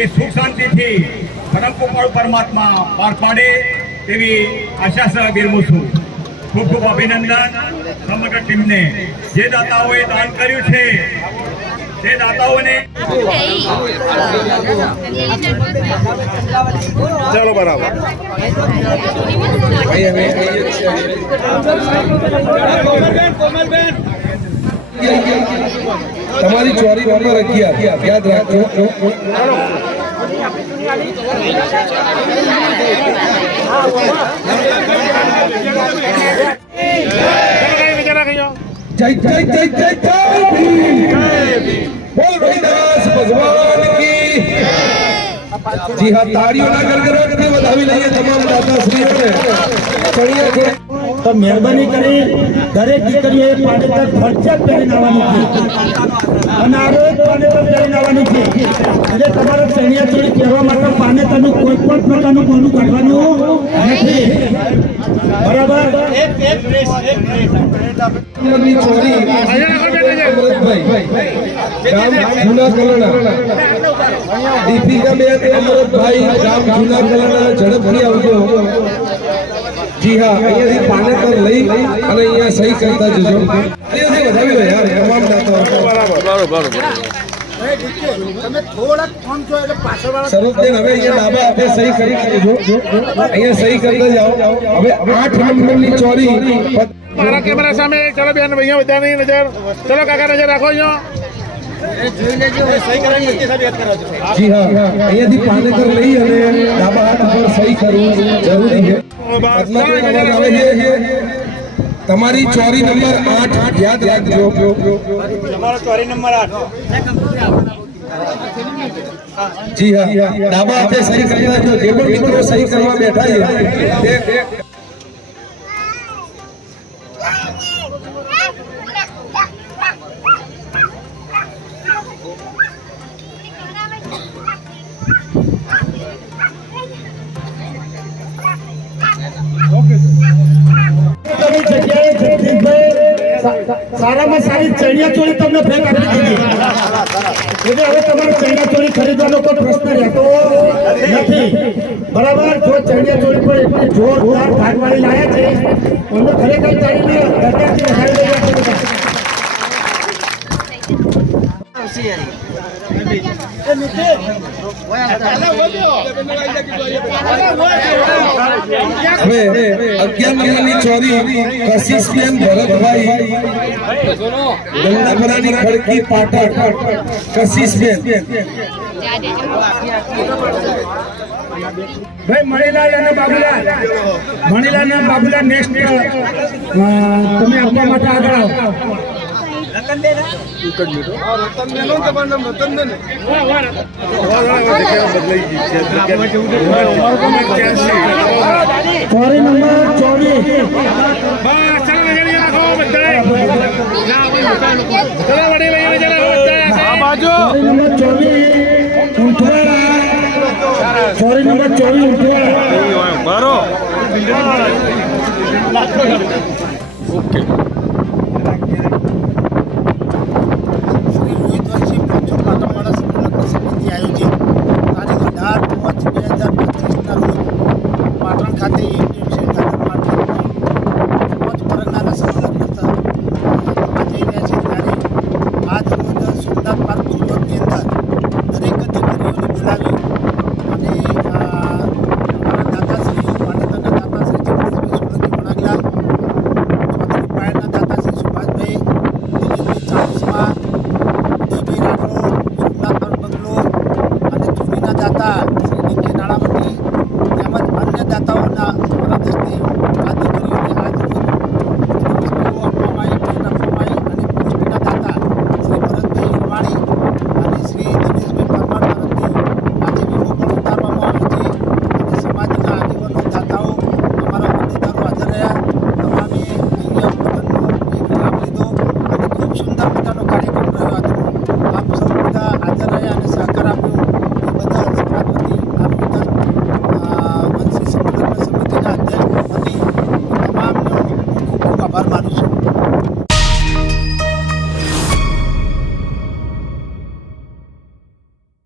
એ સુખ શાંતિથી પરમ કૃપાળુ પરમાત્મા પાર પાડે તેવી આશા સહ બિરમું છું. ખૂબ ખૂબ અભિનંદન સમગ્ર ટીમને. જે દાતાઓએ દાન કર્યું છે તે દાતાઓને ચાલો બરાબર. તમારી ચોરી નંબર 11 યાદ રાખજો. जय जय जय जय बोल रविदास भगवान की. जी हाँ, ताड़ियों ना गड़गड़ाहट के बधाई लઈએ તમામ દાતાશ્રીઓને. ચણિયા તો મહેરબાની કરી દરેક દીકરીએ પાનેતર ફરજિયાત પહેરીને આવવાનું છે અને આ રોજ પાનેતર પહેરીને આવવાનું છે. એટલે તમારે ચણિયા ચોળી પહેરવા માટે પાનેતરનું કોઈ પણ પ્રકારનું કોનું કાઢવાનું નથી. બરાબર. ની ચોરી અમૃતભાઈ ગામ જૂના કલણા દીપિકા બેન અમૃતભાઈ ગામ જૂના કલણા ઝડપથી આવજો. જી હા, અહીંયાથી પાનેતર લઈ અને અહીંયા સહી કરતા જજો. અહીંયાથી વધાવી લો યાર તમામ દાતાઓ. સ્વરૂપબેન હવે અહીંયા ડાબા હાથે સહી કરી દેજો. અહીંયા સહી કરતા જાઓ. હવે 8 નંબરની ચોરી મારા કેમેરા સામે. ચલો બેન, અહીંયા બધાની નજર. ચલો કાકા નજર રાખો અહીંયા. જી હા, અહીંયાથી પાનેતર લઈ અને ડાબા હાથ પર સહી કરવું જરૂરી છે. તમારી ચોરી નંબર 8 યાદ રાખજો. તમારો ચોરી નંબર 8. જી હા, ડાબા હાથે સહી કરતા જો. જે પણ મિત્રો સહી કરવા બેઠા છે સારામાં સારી ચણિયા ચોળી તમને ભેટ આપી દીધી. એટલે હવે તમારે ચણિયા ચોળી ખરીદવાનો કોઈ પ્રશ્ન રહેતો નથી. બરાબર. જો ચણિયા ચોળી પર એટલી જોરદાર ભાગવાળી લાયા છે, અમે ખરેખર ચાલીને અત્યારથી વધારી રહ્યા છીએ. હવે 11 નંબરની ચોરી કશિશબેન ભરતભાઈ ગંગાપરાની ખડકી પાટણ. કશિશબેન ભાઈ મણીલાલ અને બાબુલાલ, મણીલાલ અને બાબુલાલ નેક્સ્ટ તમે આપવા માટે આગળ આવો. ચોરી નંબર 24. ચોરી નંબર 24. ઓકે.